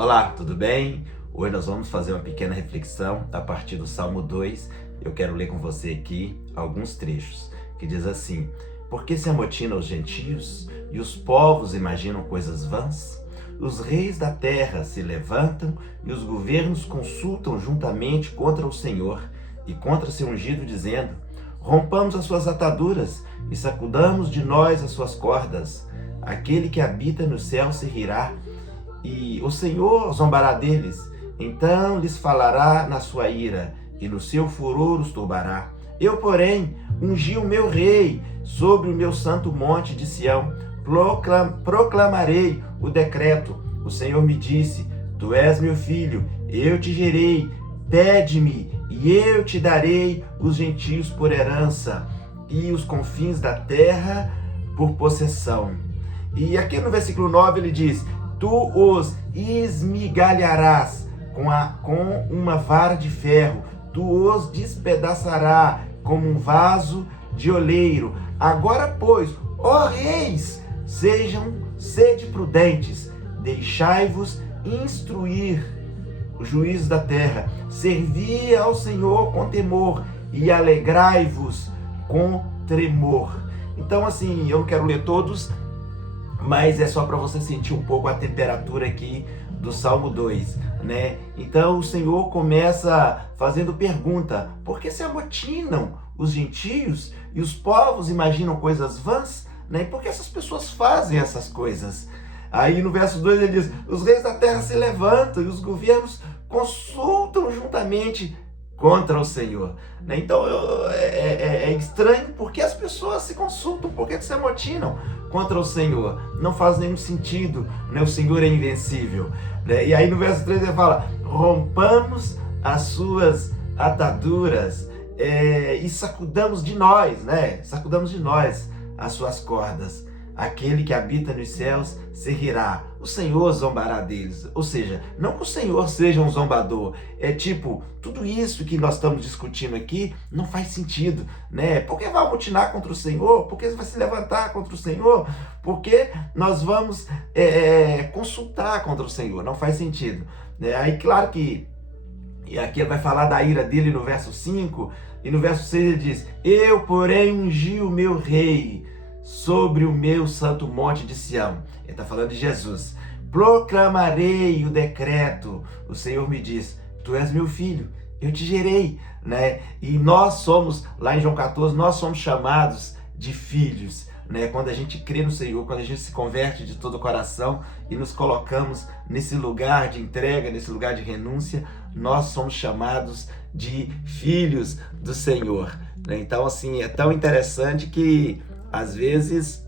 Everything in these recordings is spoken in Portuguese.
Olá, tudo bem? Hoje nós vamos fazer uma pequena reflexão a partir do Salmo 2. Eu quero ler com você aqui alguns trechos, que diz assim: Por que se amotinam os gentios e os povos imaginam coisas vãs? Os reis da terra se levantam e os governos consultam juntamente contra o Senhor e contra seu ungido, dizendo: Rompamos as suas ataduras e sacudamos de nós as suas cordas. Aquele que habita no céu se rirá, e o Senhor zombará deles. Então lhes falará na sua ira, e no seu furor os turbará. Eu, porém, ungi o meu rei sobre o meu santo monte de Sião. Proclamarei o decreto. O Senhor me disse: Tu és meu filho, eu te gerei. Pede-me, e eu te darei os gentios por herança, e os confins da terra por possessão. E aqui no versículo 9 ele diz: Tu os esmigalharás com uma vara de ferro, tu os despedaçarás como um vaso de oleiro. Agora, pois, ó reis, sede prudentes, deixai-vos instruir o juízo da terra, servi ao Senhor com temor e alegrai-vos com tremor. Então, assim, eu não quero ler todos, mas é só para você sentir um pouco a temperatura aqui do Salmo 2, né? Então o Senhor começa fazendo pergunta: por que se amotinam os gentios e os povos imaginam coisas vãs, né? Por que essas pessoas fazem essas coisas? Aí no verso 2 ele diz: os reis da terra se levantam e os governos consultam juntamente contra o Senhor, né? Então é estranho porque as pessoas se consultam, porque se amotinam contra o Senhor. Não faz nenhum sentido, né? O Senhor é invencível, né? E aí no verso 3 ele fala: rompamos as suas ataduras e sacudamos de nós, né? Sacudamos de nós as suas cordas. Aquele que habita nos céus se rirá, o Senhor zombará deles. Ou seja, não que o Senhor seja um zombador, é tipo, tudo isso que nós estamos discutindo aqui não faz sentido, né? Por que vai amotinar contra o Senhor? Por que vai se levantar contra o Senhor? Por que nós vamos consultar contra o Senhor? Não faz sentido, né? Aí claro que, e aqui ele vai falar da ira dele no verso 5, e no verso 6 ele diz: Eu, porém, ungi o meu rei sobre o meu santo monte de Sião. Ele está falando de Jesus. Proclamarei o decreto. O Senhor me diz: Tu és meu filho, eu te gerei, né? E nós somos, lá em João 14, nós somos chamados de filhos, né? Quando a gente crê no Senhor, quando a gente se converte de todo o coração e nos colocamos nesse lugar de entrega, nesse lugar de renúncia, nós somos chamados de filhos do Senhor, né? Então, assim, é tão interessante que às vezes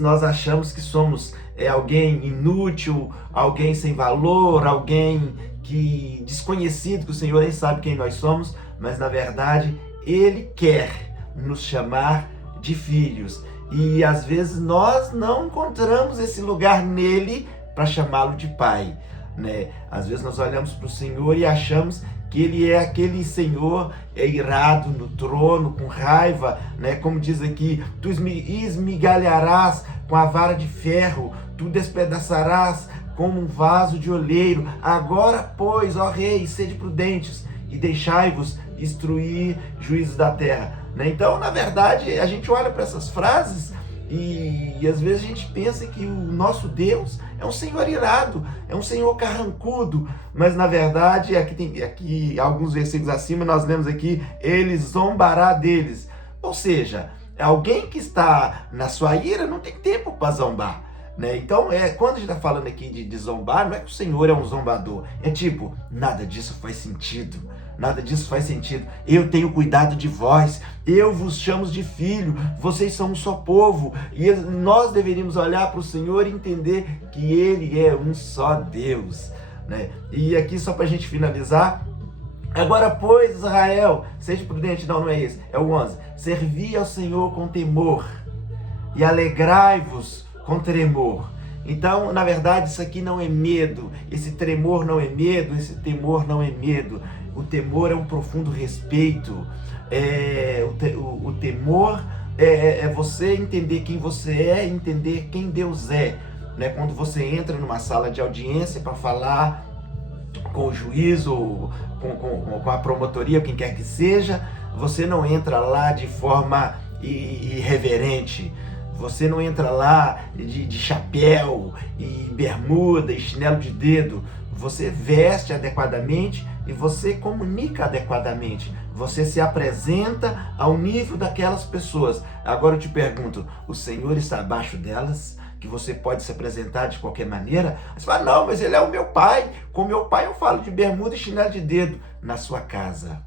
nós achamos que somos alguém inútil, alguém sem valor, alguém que desconhecido, que o Senhor nem sabe quem nós somos, mas na verdade Ele quer nos chamar de filhos. E às vezes nós não encontramos esse lugar nele para chamá-lo de pai, né? Às vezes nós olhamos para o Senhor e achamos que Ele é aquele Senhor irado no trono, com raiva, né? Como diz aqui: Tu esmigalharás com a vara de ferro, tu despedaçarás como um vaso de oleiro. Agora, pois, ó reis, sede prudentes e deixai-vos instruir juízos da terra, né? Então, na verdade, a gente olha para essas frases e às vezes a gente pensa que o nosso Deus é um Senhor irado, é um Senhor carrancudo, mas na verdade, aqui alguns versículos acima nós lemos aqui: Ele zombará deles. Ou seja, alguém que está na sua ira não tem tempo para zombar, né? Então, quando a gente está falando aqui de zombar, não é que o Senhor é um zombador, é tipo, nada disso faz sentido. Nada disso faz sentido. Eu tenho cuidado de vós, eu vos chamo de filho, vocês são um só povo. E nós deveríamos olhar para o Senhor e entender que Ele é um só Deus, né? E aqui, só para a gente finalizar: agora, pois, Israel, seja prudente. Não é esse, é o 11. Servi ao Senhor com temor e alegrai-vos com tremor. Então, na verdade, isso aqui não é medo, esse tremor não é medo, esse temor não é medo. O temor é um profundo respeito, o temor é você entender quem você é, entender quem Deus é. né? Quando você entra numa sala de audiência para falar com o juiz ou com a promotoria, quem quer que seja, você não entra lá de forma irreverente. Você não entra lá de chapéu e bermuda e chinelo de dedo. Você veste adequadamente e você comunica adequadamente. Você se apresenta ao nível daquelas pessoas. Agora eu te pergunto, o Senhor está abaixo delas? Que você pode se apresentar de qualquer maneira? Você fala, não, mas ele é o meu pai. Com meu pai eu falo de bermuda e chinelo de dedo. Na sua casa.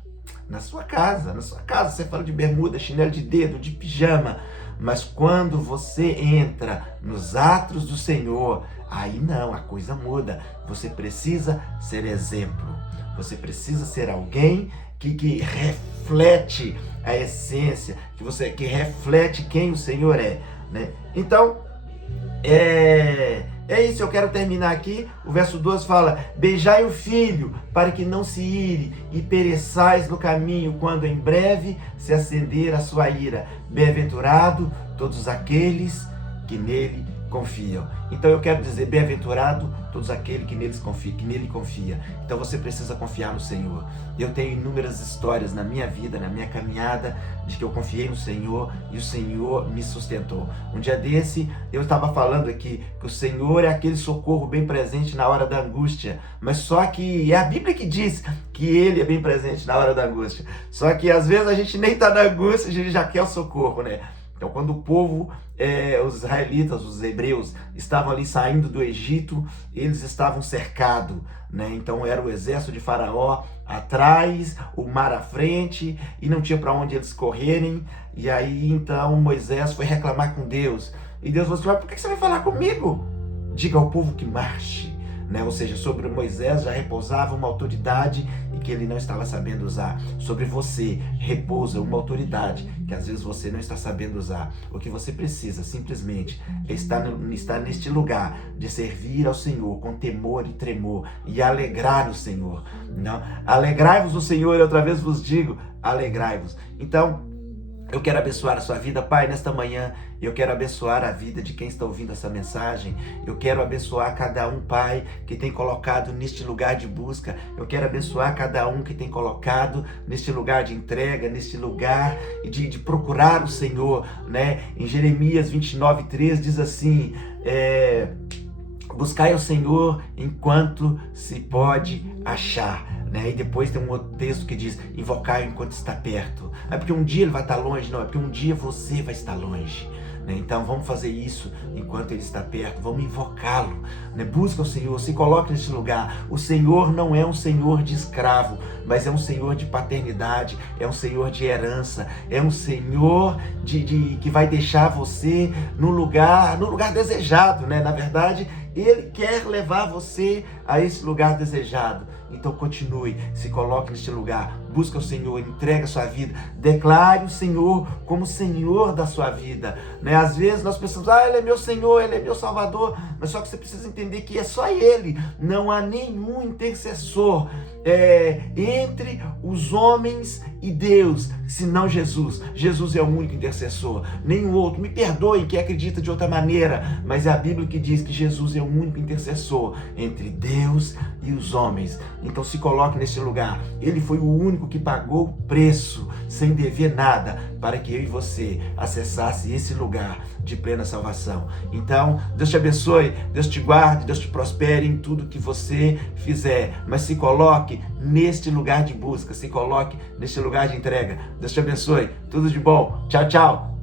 Na sua casa você fala de bermuda, chinelo de dedo, de pijama. Mas quando você entra nos atos do Senhor, aí não, a coisa muda. Você precisa ser exemplo. Você precisa ser alguém que reflete a essência, que reflete quem o Senhor é, né? Então, é isso, eu quero terminar aqui. O verso 12 fala: beijai o filho, para que não se ire, e pereçais no caminho, quando em breve se acender a sua ira. Bem-aventurado todos aqueles que nele confiam. Então eu quero dizer, bem-aventurado todos aqueles que nele confia. Então você precisa confiar no Senhor. Eu tenho inúmeras histórias na minha vida, na minha caminhada, de que eu confiei no Senhor e o Senhor me sustentou. Um dia desse, eu estava falando aqui que o Senhor é aquele socorro bem presente na hora da angústia, mas só que é a Bíblia que diz que Ele é bem presente na hora da angústia. Só que às vezes a gente nem está na angústia, a gente já quer o socorro, né? Então, quando o povo, os israelitas, os hebreus, estavam ali saindo do Egito, eles estavam cercados, né? Então, era o exército de Faraó atrás, o mar à frente, e não tinha para onde eles correrem. E aí, então, Moisés foi reclamar com Deus. E Deus falou assim: mas por que você vai falar comigo? Diga ao povo que marche. Né? Ou seja, sobre Moisés já repousava uma autoridade e que ele não estava sabendo usar. Sobre você repousa uma autoridade que às vezes você não está sabendo usar. O que você precisa simplesmente é estar neste lugar de servir ao Senhor com temor e tremor e alegrar o Senhor. Não? Alegrai-vos no Senhor, e outra vez vos digo, alegrai-vos. Então, eu quero abençoar a sua vida, Pai, nesta manhã. Eu quero abençoar a vida de quem está ouvindo essa mensagem. Eu quero abençoar cada um, Pai, que tem colocado neste lugar de busca. Eu quero abençoar cada um que tem colocado neste lugar de entrega, neste lugar de procurar o Senhor, né? Em Jeremias 29:3 diz assim: buscai ao Senhor enquanto se pode achar. E depois tem um outro texto que diz: invocai enquanto está perto. Não é porque um dia ele vai estar longe, não, é porque um dia você vai estar longe. Então vamos fazer isso enquanto ele está perto, vamos invocá-lo. Busca o Senhor, se coloque nesse lugar. O Senhor não é um Senhor de escravo, mas é um Senhor de paternidade, é um Senhor de herança, é um Senhor que vai deixar você no lugar desejado, né? Na verdade, Ele quer levar você a esse lugar desejado. Então continue, se coloque neste lugar, busca o Senhor, entrega a sua vida, declare o Senhor como Senhor da sua vida. Às vezes nós pensamos: Ele é meu Senhor, Ele é meu Salvador, mas só que você precisa entender que é só Ele, não há nenhum intercessor entre os homens e Deus, senão Jesus. Jesus é o único intercessor, nenhum outro. Me perdoem quem acredita de outra maneira, mas é a Bíblia que diz que Jesus é o único intercessor entre Deus e os homens. Então se coloque nesse lugar. Ele foi o único que pagou o preço sem dever nada para que eu e você acessasse esse lugar de plena salvação. Então Deus te abençoe, Deus te guarde, Deus te prospere em tudo que você fizer, mas se coloque neste lugar de busca, se coloque neste lugar de entrega. Deus te abençoe, tudo de bom, tchau, tchau.